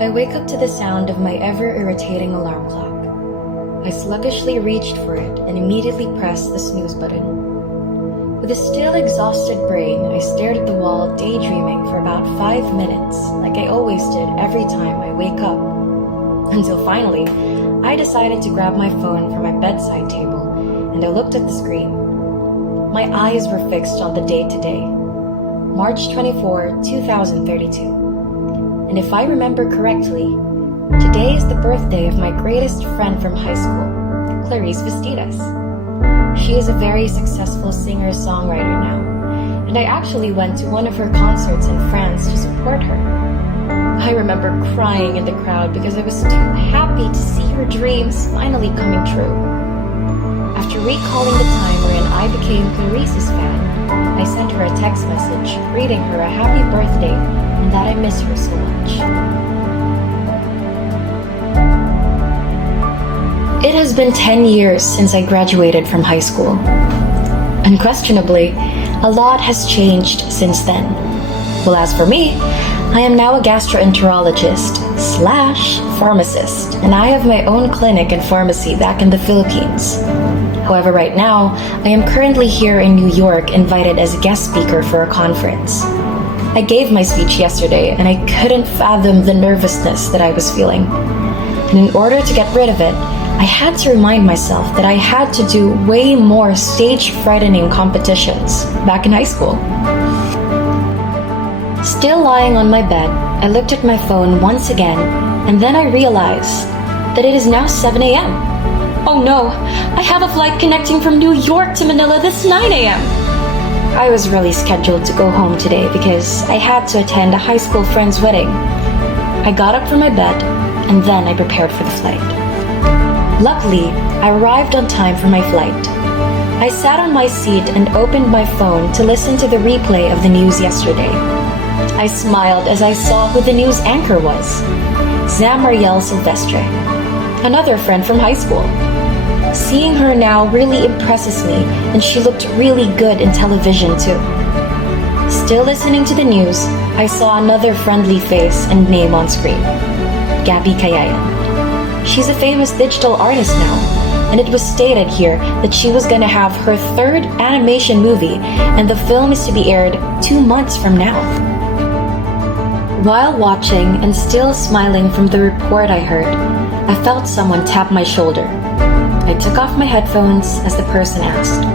I wake up to the sound of my ever-irritating alarm clock. I sluggishly reached for it and immediately pressed the snooze button. With a still exhausted brain, I stared at the wall daydreaming for about 5 minutes, like I always did every time I wake up. Until finally, I decided to grab my phone from my bedside table, and I looked at the screen. My eyes were fixed on the date today, March 24, 2032. And if I remember correctly, today is the birthday of my greatest friend from high school, Clarice Vestidas. She is a very successful singer-songwriter now, and I actually went to one of her concerts in France to support her. I remember crying in the crowd because I was too happy to see her dreams finally coming true. After recalling the time wherein I became Clarice's fan, I sent her a text message greeting her a happy birthday and that I miss her so much. It has been 10 years since I graduated from high school. Unquestionably, a lot has changed since then. Well, as for me, I am now a gastroenterologist/pharmacist, and I have my own clinic and pharmacy back in the Philippines. However, right now, I am currently here in New York invited as a guest speaker for a conference. I gave my speech yesterday, and I couldn't fathom the nervousness that I was feeling. And in order to get rid of it, I had to remind myself that I had to do way more stage-frightening competitions back in high school. Still lying on my bed, I looked at my phone once again, and then I realized that it is now 7 a.m. Oh no, I have a flight connecting from New York to Manila this 9 a.m. I was really scheduled to go home today because I had to attend a high school friend's wedding. I got up from my bed, and then I prepared for the flight. Luckily, I arrived on time for my flight. I sat on my seat and opened my phone to listen to the replay of the news yesterday. I smiled as I saw who the news anchor was. Zamariel Silvestre, another friend from high school. Seeing her now really impresses me, and she looked really good in television too. Still listening to the news, I saw another friendly face and name on screen. Gabby Kayayan. She's a famous digital artist now, and it was stated here that she was gonna have her third animation movie, and the film is to be aired 2 months from now. While watching and still smiling from the report I heard, I felt someone tap my shoulder. I took off my headphones as the person asked.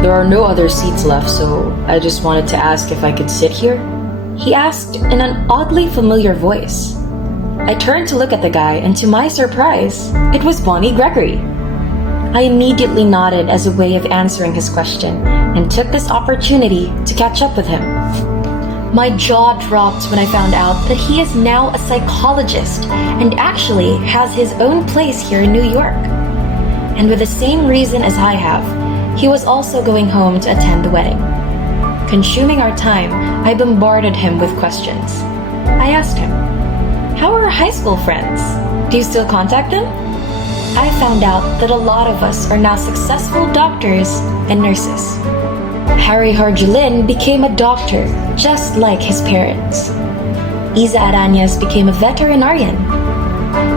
"There are no other seats left, so I just wanted to ask if I could sit here?" He asked in an oddly familiar voice. I turned to look at the guy, and to my surprise, it was Bonnie Gregory. I immediately nodded as a way of answering his question and took this opportunity to catch up with him. My jaw dropped when I found out that he is now a psychologist and actually has his own place here in New York. And with the same reason as I have, he was also going home to attend the wedding. Consuming our time, I bombarded him with questions. I asked him, "How are our high school friends? Do you still contact them?" I found out that a lot of us are now successful doctors and nurses. Harry Harjulin became a doctor, just like his parents. Iza Arañas became a veterinarian.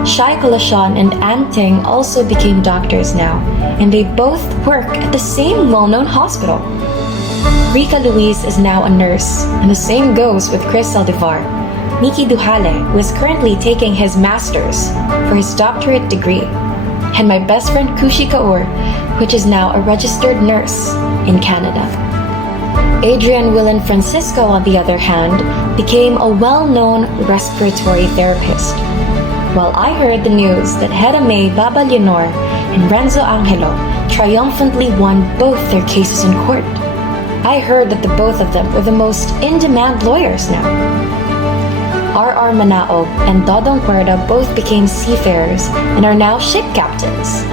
Shai Colasyon and Anting also became doctors now, and they both work at the same well-known hospital. Rica Luis is now a nurse, and the same goes with Chris Saldivar. Miki Duhale, who is currently taking his master's for his doctorate degree, and my best friend Kushi Kaur, which is now a registered nurse in Canada. Adrian Willen Francisco, on the other hand, became a well-known respiratory therapist. While I heard the news that Hera May Baba Leonor and Renzo Angelo triumphantly won both their cases in court. I heard that the both of them were the most in-demand lawyers now. R.R. Manaog and Dodong Cuerda both became seafarers and are now ship captains.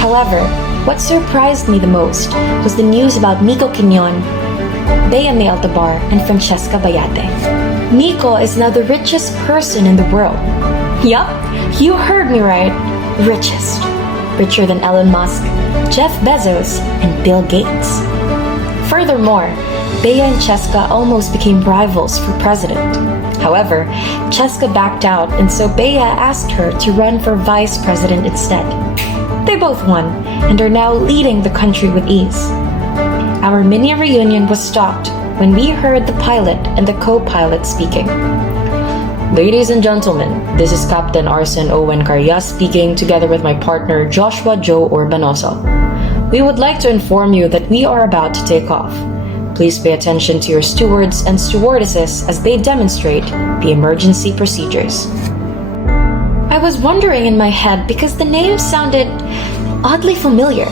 However, what surprised me the most was the news about Miko Quinion, Bea May Altabar, and Francesca Bayate. Miko is now the richest person in the world. Yup, you heard me right. Richest. Richer than Elon Musk, Jeff Bezos, and Bill Gates. Furthermore, Bea and Cheska almost became rivals for president. However, Cheska backed out, and so Bea asked her to run for vice president instead. They both won and are now leading the country with ease. Our mini reunion was stopped when we heard the pilot and the co-pilot speaking. Ladies and gentlemen, this is Captain Arsen Owen Carillas speaking together with my partner Joshua Joe Urbanoso. We would like to inform you that we are about to take off. Please pay attention to your stewards and stewardesses as they demonstrate the emergency procedures. I was wondering in my head because the name sounded oddly familiar.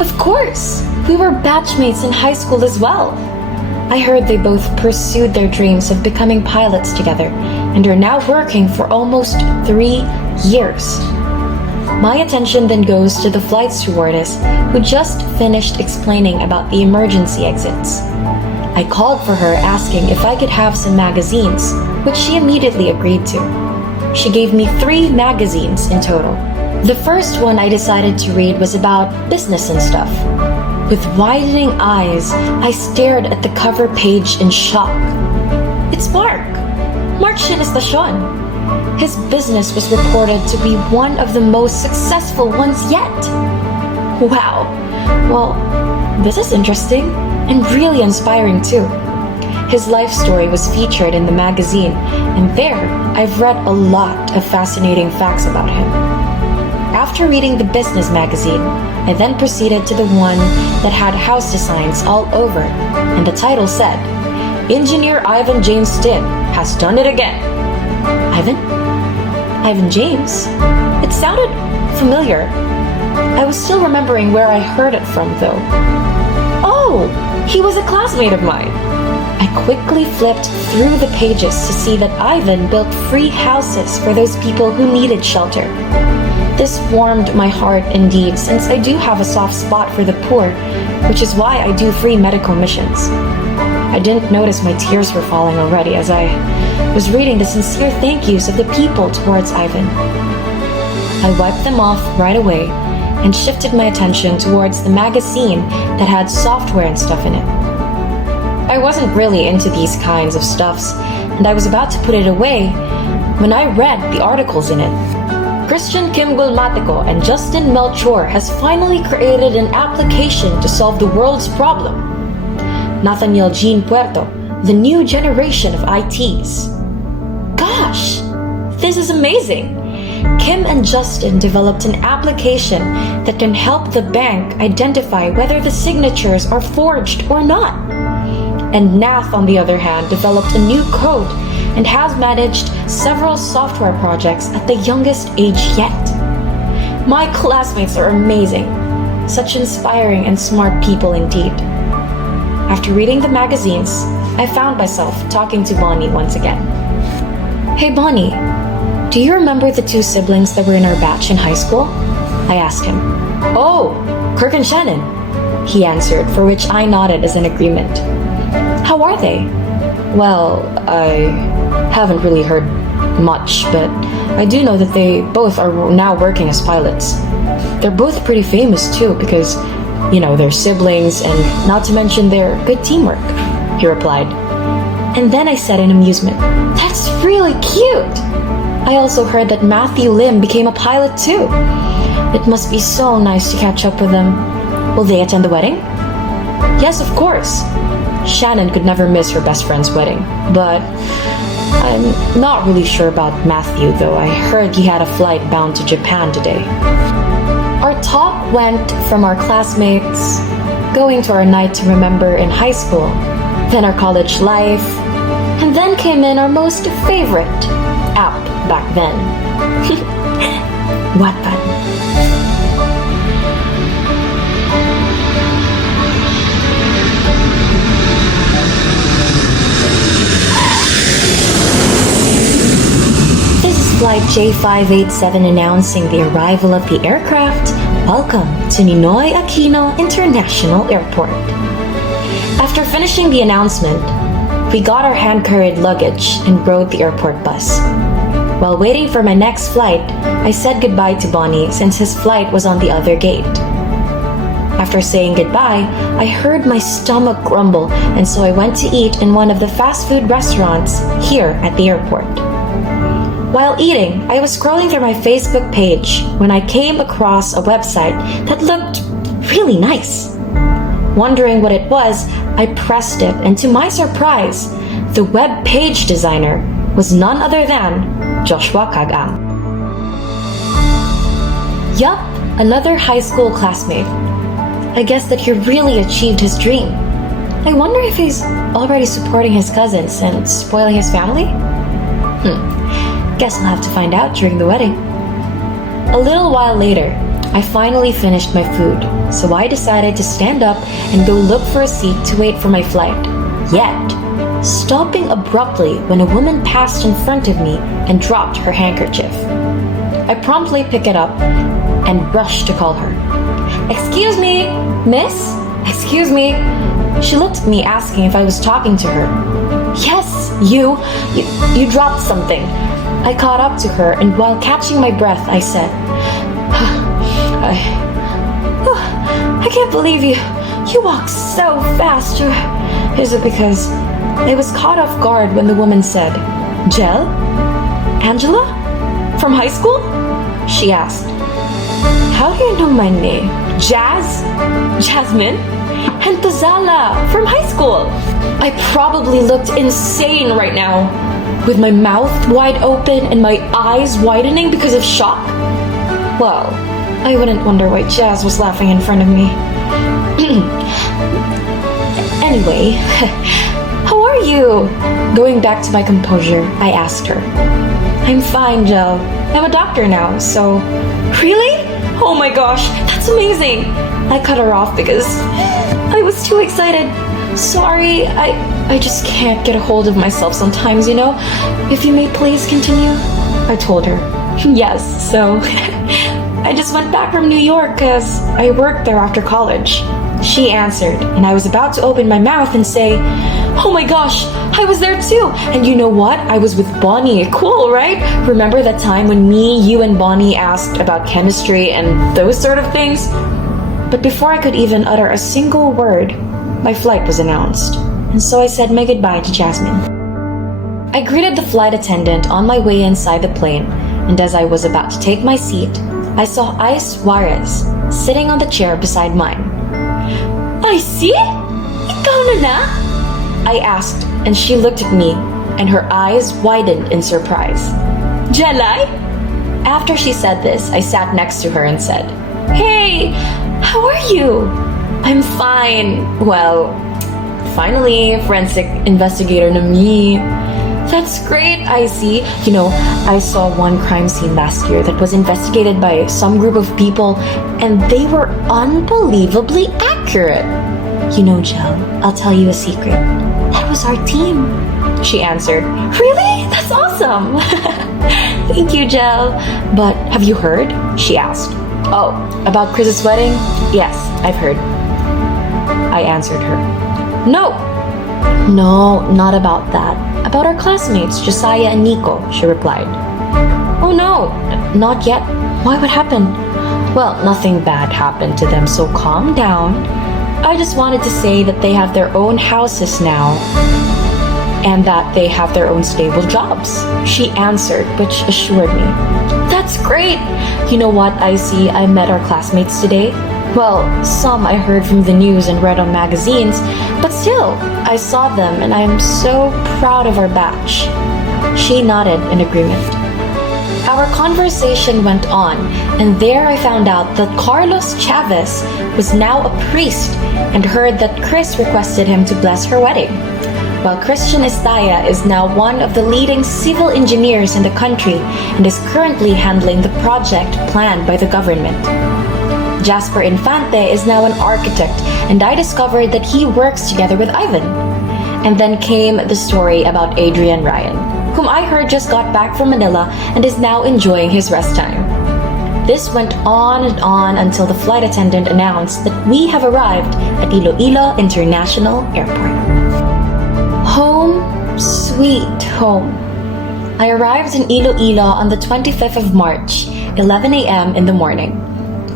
Of course, we were batchmates in high school as well. I heard they both pursued their dreams of becoming pilots together and are now working for almost 3 years. My attention then goes to the flight stewardess who just finished explaining about the emergency exits. I called for her asking if I could have some magazines, which she immediately agreed to. She gave me 3 magazines in total. The first one I decided to read was about business and stuff. With widening eyes, I stared at the cover page in shock. It's Mark Shinestacion. His business was reported to be one of the most successful ones yet. Wow, well, this is interesting and really inspiring too. His life story was featured in the magazine, and there I've read a lot of fascinating facts about him. After reading the business magazine, I then proceeded to the one that had house designs all over, and the title said, Engineer Ivan James Stin has done it again. Ivan James? It sounded familiar. I was still remembering where I heard it from though. Oh, he was a classmate of mine. I quickly flipped through the pages to see that Ivan built free houses for those people who needed shelter. This warmed my heart indeed, since I do have a soft spot for the poor, which is why I do free medical missions. I didn't notice my tears were falling already as I was reading the sincere thank yous of the people towards Ivan. I wiped them off right away and shifted my attention towards the magazine that had software and stuff in it. I wasn't really into these kinds of stuffs, and I was about to put it away when I read the articles in it. Christian Kim Gulmatico and Justin Melchor has finally created an application to solve the world's problem. Nathaniel Jean Puerto, the new generation of ITs. Gosh, this is amazing! Kim and Justin developed an application that can help the bank identify whether the signatures are forged or not. And Nath, on the other hand, developed a new code and has managed several software projects at the youngest age yet. My classmates are amazing. Such inspiring and smart people indeed. After reading the magazines, I found myself talking to Bonnie once again. Hey Bonnie, do you remember the 2 siblings that were in our batch in high school? I asked him. Oh, Kirk and Shannon, he answered, for which I nodded as an agreement. How are they? Well, I haven't really heard much, but I do know that they both are now working as pilots. They're both pretty famous too because, they're siblings and not to mention their good teamwork, he replied. And then I said in amusement, that's really cute! I also heard that Matthew Lim became a pilot too. It must be so nice to catch up with them. Will they attend the wedding? Yes, of course. Shannon could never miss her best friend's wedding, but I'm not really sure about Matthew though. I heard he had a flight bound to Japan today. Our talk went from our classmates, going to our night to remember in high school, then our college life, and then came in our most favorite app back then. Wattpad. Flight J587 announcing the arrival of the aircraft. Welcome to Ninoy Aquino International Airport. After finishing the announcement, we got our hand-carried luggage and rode the airport bus. While waiting for my next flight, I said goodbye to Bonnie since his flight was on the other gate. After saying goodbye, I heard my stomach grumble, and so I went to eat in one of the fast food restaurants here at the airport. While eating, I was scrolling through my Facebook page when I came across a website that looked really nice. Wondering what it was, I pressed it, and to my surprise, the web page designer was none other than Joshua Kagang. Yup, another high school classmate. I guess that he really achieved his dream. I wonder if he's already supporting his cousins and spoiling his family? Guess I'll have to find out during the wedding. A little while later, I finally finished my food, so I decided to stand up and go look for a seat to wait for my flight. Yet, stopping abruptly when a woman passed in front of me and dropped her handkerchief. I promptly picked it up and rushed to call her. "Excuse me, miss? Excuse me." She looked at me asking if I was talking to her. "Yes, you dropped something." I caught up to her, and while catching my breath, I said, I can't believe you walk so fast. Is it because I was caught off guard when the woman said, "Jel? Angela? From high school?" She asked. "How do you know my name? Jasmine? And Tazala from high school." I probably looked insane right now, with my mouth wide open and my eyes widening because of shock. Well, I wouldn't wonder why Jazz was laughing in front of me. Anyway, how are you? Going back to my composure, I asked her. "I'm fine, Jel. I'm a doctor now, so..." "Really? Oh my gosh, that's amazing!" I cut her off because I was too excited. "Sorry, I just can't get a hold of myself sometimes, you know? If you may please continue," I told her. "Yes, so I just went back from New York because I worked there after college," she answered, and I was about to open my mouth and say, "Oh my gosh, I was there too! And you know what? I was with Bonnie. Cool, right? Remember that time when me, you, and Bonnie asked about chemistry and those sort of things?" But before I could even utter a single word, my flight was announced, and so I said my goodbye to Jasmine. I greeted the flight attendant on my way inside the plane, and as I was about to take my seat, I saw Ice Juarez sitting on the chair beside mine. "Icy? Ikaw na? I asked, and she looked at me, and her eyes widened in surprise. "Jelay?" After she said this, I sat next to her and said, "Hey, how are you?" "I'm fine. Well, finally, forensic investigator na me." "That's great, Icy. You know, I saw one crime scene last year that was investigated by some group of people, and they were unbelievably accurate." "You know, Jel, I'll tell you a secret. That was our team," she answered. "Really? That's awesome." "Thank you, Jel. But have you heard?" she asked. "Oh, about Chris's wedding? Yes, I've heard," I answered her. No, not about that. About our classmates, Josiah and Nico," she replied. "Oh no, not yet. Why, what happened?" "Well, nothing bad happened to them, so calm down. I just wanted to say that they have their own houses now, and that they have their own stable jobs," she answered, which assured me. "That's great. You know what, Icy, I met our classmates today. Well, some I heard from the news and read on magazines, but still, I saw them and I am so proud of our batch." She nodded in agreement. Our conversation went on, and there I found out that Carlos Chavez was now a priest and heard that Chris requested him to bless her wedding, while Christian Estaya is now one of the leading civil engineers in the country and is currently handling the project planned by the government. Jasper Infante is now an architect, and I discovered that he works together with Ivan. And then came the story about Adrian Ryan, whom I heard just got back from Manila and is now enjoying his rest time. This went on and on until the flight attendant announced that we have arrived at Iloilo International Airport. Home, sweet home. I arrived in Iloilo on the 25th of March, 11 a.m. in the morning.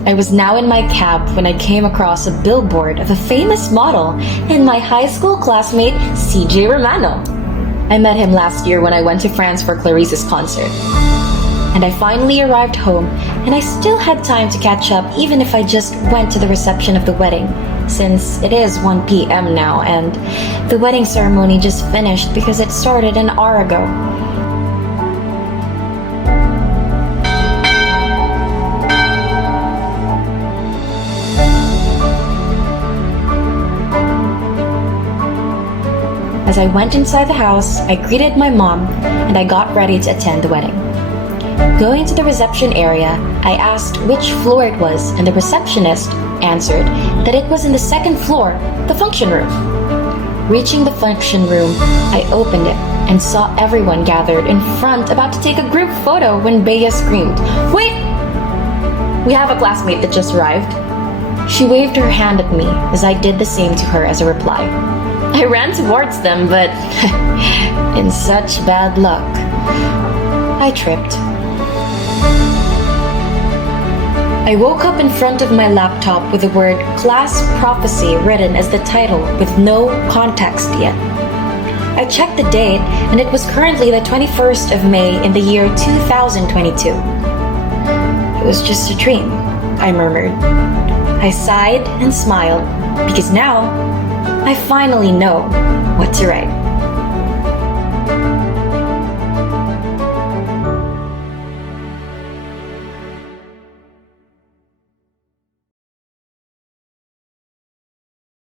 I was now in my cab when I came across a billboard of a famous model and my high school classmate, CJ Romano. I met him last year when I went to France for Clarice's concert. And I finally arrived home, and I still had time to catch up even if I just went to the reception of the wedding, since it is 1 p.m. now and the wedding ceremony just finished because it started an hour ago. As I went inside the house, I greeted my mom and I got ready to attend the wedding. Going to the reception area, I asked which floor it was, and the receptionist answered that it was in the second floor, the function room. Reaching the function room, I opened it and saw everyone gathered in front about to take a group photo when Bea screamed, "Wait! We have a classmate that just arrived." She waved her hand at me as I did the same to her as a reply. I ran towards them, but in such bad luck, I tripped. I woke up in front of my laptop with the word Class Prophecy written as the title with no context yet. I checked the date and it was currently the 21st of May in the year 2022. It was just a dream, I murmured. I sighed and smiled because now I finally know what to write.